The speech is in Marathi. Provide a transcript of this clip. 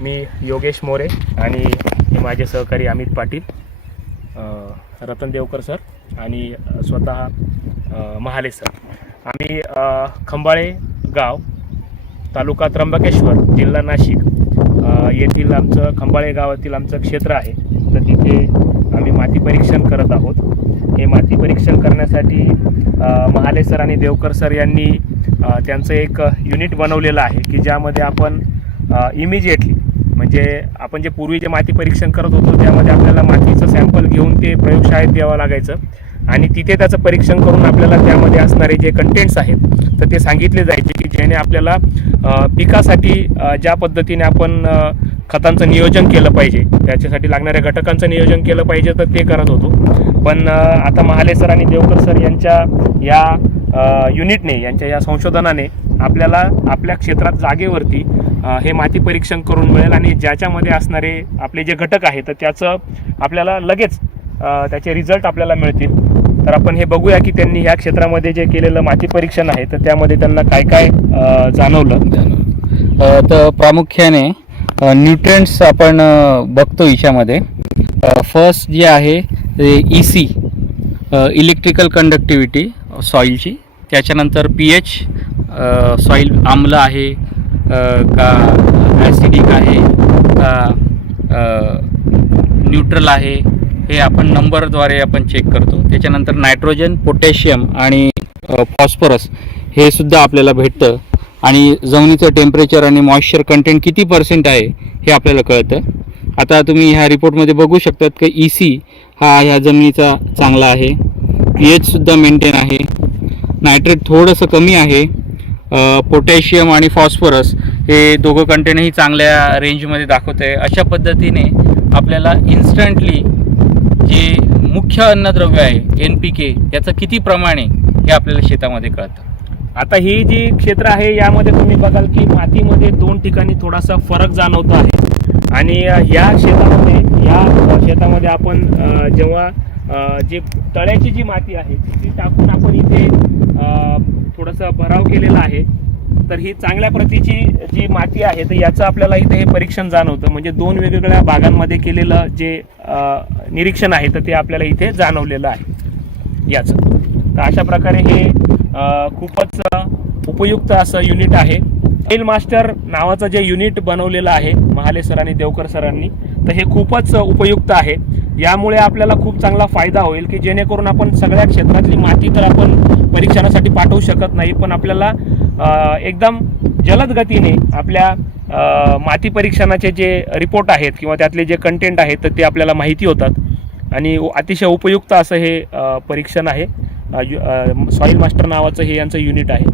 मी योगेश मोरे आणि हे माझे सहकारी अमित पाटील, रतन देवकर सर आणि स्वतः महाले सर. आम्ही खंबाळे गाव, तालुका त्र्यंबकेश्वर, जिल्हा नाशिक येथील आमचं खंबाळे गावातील आमचं क्षेत्र आहे. तर तिथे आम्ही माती परीक्षण करत आहोत. हे माती परीक्षण करण्यासाठी महाले सर आणि देवकर सर यांनी त्यांचं एक युनिट बनवलेलं आहे की ज्यामध्ये आपण इमिजिएटली, म्हणजे आपण जे पूर्वी जे माती परीक्षण करत होतो त्यामध्ये आपल्याला मातीचं सॅम्पल घेऊन ते प्रयोगशाळेत द्यावं लागायचं आणि तिथे त्याचं परीक्षण करून आपल्याला त्यामध्ये असणारे जे कंटेंट्स आहेत तर ते सांगितले जायचे की जेणे आपल्याला पिकासाठी ज्या पद्धतीने आपण खतांचं नियोजन केलं पाहिजे, त्याच्यासाठी लागणाऱ्या घटकांचं नियोजन केलं पाहिजे, तर ते करत होतो. पण आता महाले सर आणि देवकर सर यांच्या या युनिटने, यांच्या या संशोधनाने आपल्याला आपल्या क्षेत्रात जागेवरती हे माती परीक्षण करून मिळेल आणि ज्याच्यामध्ये असणारे आपले जे घटक आहेत तर त्याचं आपल्याला लगेच त्याचे रिझल्ट आपल्याला मिळतील. तर आपण हे बघूया की त्यांनी ह्या क्षेत्रामध्ये जे केलेलं माती परीक्षण आहे तर त्यामध्ये त्यांना काय काय जाणवलं. तर प्रामुख्याने न्यूट्रिएंट्स आपण बघतो याच्यामध्ये. फर्स्ट जे आहे ते EC, इलेक्ट्रिकल कंडक्टिव्हिटी सॉईलची. त्याच्यानंतर pH, सॉईल आम्ल आहे का ॲसिडिक आहे का न्यूट्रल आहे, हे आपण नंबरद्वारे आपण चेक करतो. त्याच्यानंतर नायट्रोजन, पोटॅशियम आणि फॉस्फरस हे सुद्धा आपल्याला भेटतं आणि जमिनीचं टेम्परेचर आणि मॉइश्चर कंटेंट किती % आहे हे आपल्याला कळतं. आता तुम्ही ह्या रिपोर्टमध्ये बघू शकतात की EC हा ह्या जमिनीचा चांगला आहे, pH सुद्धा मेंटेन आहे, नायट्रेट थोडंसं कमी आहे, पोटॅशियम आणि फॉस्फरस हे दोघं कंटेंटही चांगल्या रेंजमध्ये दाखवत आहे. अशा पद्धतीने आपल्याला इन्स्टंटली जे मुख्य अन्नद्रव्य आहे NPK याचं किती प्रमाण आहे हे आपल्याला शेतामध्ये कळतं. आता ही जी क्षेत्र आहे यामध्ये तुम्ही बघाल की मातीमध्ये 2 ठिकाणी थोडासा फरक जाणवतो आहे आणि या शेतामध्ये आपण जेव्हा जे तळ्याची जी माती आहे ती टाकून आपण इथे थोडंसं भराव केलेला आहे. तर ही चांगल्या प्रतीची जी माती आहे तर याचं आपल्याला इथे हे परीक्षण जाणवतं. म्हणजे 2 वेगवेगळ्या भागांमध्ये केलेलं जे निरीक्षण आहे तर ते आपल्याला इथे जाणवलेलं आहे याचं. तर अशा प्रकारे हे खूपच उपयुक्त असं युनिट आहे. सॉईल मास्टर नावाचं जे युनिट बनवलेलं आहे महाले सर आणि देवकर सरांनी, तर हे खूपच उपयुक्त आहे. यामुळे आपल्याला खूप चांगला फायदा होईल की जेणेकरून आपण सगळ्या क्षेत्रातली माती तर आपण परीक्षणासाठी पाठवू शकत नाही, पण आपल्याला एकदम जलद गतीने आपल्या माती परीक्षणाचे जे रिपोर्ट आहेत किंवा त्यातले जे कंटेंट आहेत तर ते आपल्याला माहिती होतात आणि अतिशय उपयुक्त असं हे परीक्षण आहे. सॉईल मास्टर नावाचं हे यांचं युनिट आहे.